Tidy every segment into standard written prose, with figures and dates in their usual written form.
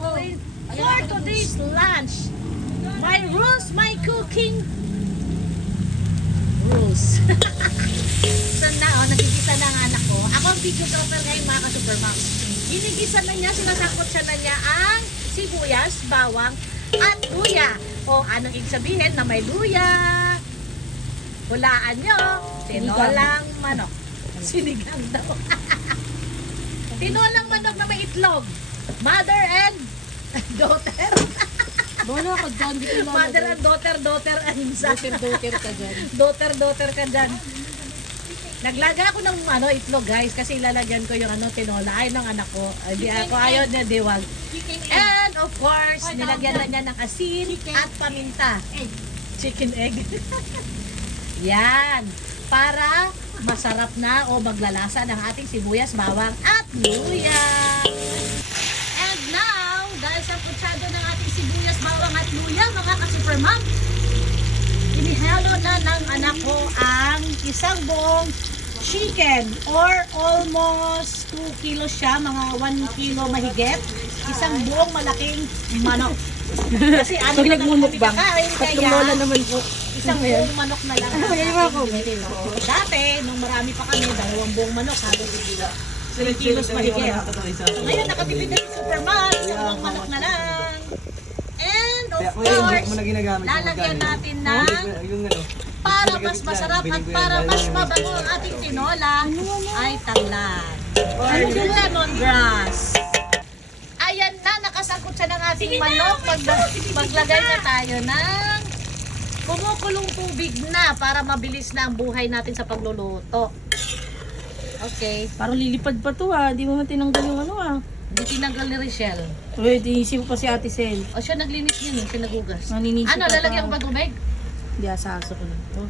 for today's lunch. My rules, my cooking rules. So na, nagigisa na ang anak ko. Ako ang videographer ngayon mga ka-supermom. Ginigisa na niya, sinasakot siya na niya ang sibuyas, bawang, at luya. O anong ibig sabihin na may luya? Hulaan nyo, tinolang manok. Sinigang daw. Tinolang manok na may itlog. Mother and daughter. Bono ako dyan. Mother and daughter, daughter and son. Daughter ka dyan. Daughter ka dyan. Naglaga ako ng itlog guys kasi ilalagyan ko yung tinola. Ay ng anak ko. Hindi ako ayaw na diwag. And of course, nilagyan na niya ng asin at paminta. Chicken egg. Yan. Para masarap na o maglalasa ng ating sibuyas, bawang at luya. And now, dahil sa putsado ng ating sibuyas, bawang at luya, mga ka-supermom, inihalo na ng anak ko ang isang buong chicken or almost 2 kilos siya, mga 1 kilo mahigit. Isang buong malaking manok. Kasi ano na naman kami kakain, kaya naman po. isang buong manok na lang. Dati, nung marami pa kami, 2 buong manok, halos 3 kilos mahigit. So ngayon, nakatipid na si Superman, isang buong manok na lang. And of course, lalagyan natin ng para mas masarap at para mas mabango ang ating tinola ay tanglad or lemongrass. Ayan na, nakasangkot siya ng ating manok. Maglagay na tayo ng kumukulong tubig na para mabilis na ang buhay natin sa pagluluto. Okay. Parang lilipad pa to Di mo man tinanggal yung Hindi tinanggal ni Richelle. Uy, tinisip pa si Ate Sel. O siya naglinis yun siya nagugas. Maninisip Ano, lalagyan ko ba tubig? Di asaso ko lang to.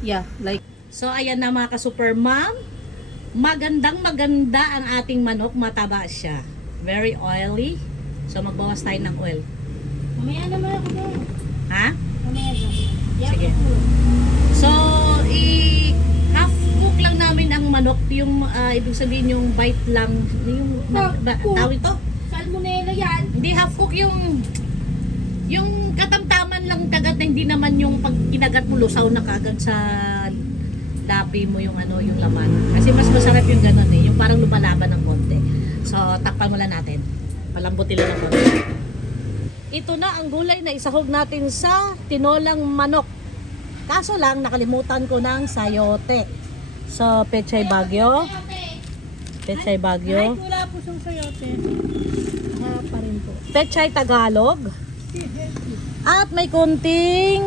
Yeah, like. So ayan na mga ka-supermom. Maganda ang ating manok. Mataba siya. Very oily. So magbawas tayo ng oil. Mamaya naman ako na. Ha? Mamaya na. Sige. So, half cook lang namin ang manok. Yung, ibig sabihin yung bite lang. Yung, tawag ito? Salmonella yan. Hindi half cook yung katamtaman lang kagat na hindi naman yung pag kinagat mo lusaw na kagad sa lapi mo yung yung laman. Kasi mas masarap yung ganun yung parang lumalaban ng konti. So, takpan mo lang natin. Palambutin lang ng konti. Ito na ang gulay na isahog natin sa tinolang manok. Kaso lang, nakalimutan ko ng sayote. So, pechay bagyo. Pechay bagyo. Wala po siyang sayote. Harap pa rin po. Pechay Tagalog. At may konting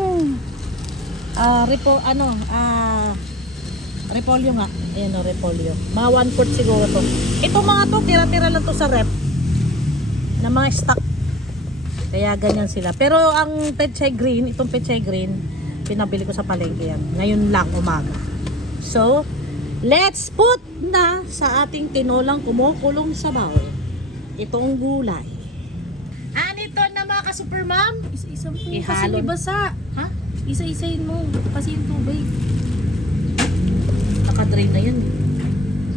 repolyo nga. Ayan o, repolyo. Mga 1/4 siguro to. Ito mga to, tira-tira lang to sa rep. Na mga stock. Kaya ganyan sila. Pero ang pechay green, itong pechay green, pinabili ko sa palengke yan. Ngayon lang umaga. So, let's put na sa ating tinolang kumukulong sabaw itong gulay. Anito na mga ka-supermom. Isa-isang po. Ihalo. Kasi may basa. Ha? Isa-isahin mo. Kasi yung tubig. Nakadrain na yan.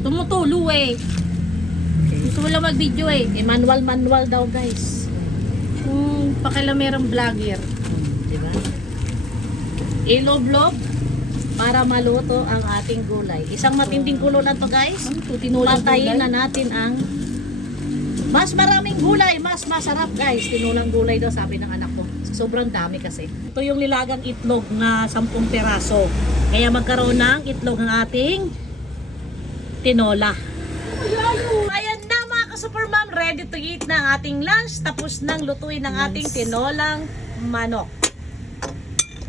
Tumutulo Okay. Gusto mo lang mag-video Manual daw guys. Kung pakilamerang vlogger. Diba? Ilog-log para maluto ang ating gulay. Isang matinding kulo lang to guys. Patayin na natin ang mas maraming gulay, mas masarap guys. Tinulang gulay daw sabi ng anak ko. Sobrang dami kasi. Ito yung nilagang itlog na 10 peraso. Kaya magkaroon ng itlog ang ating tinola. Ayan na mga ka-supermom, ready to eat na ang ating lunch. Tapos nang lutuin ng ating tinolang manok.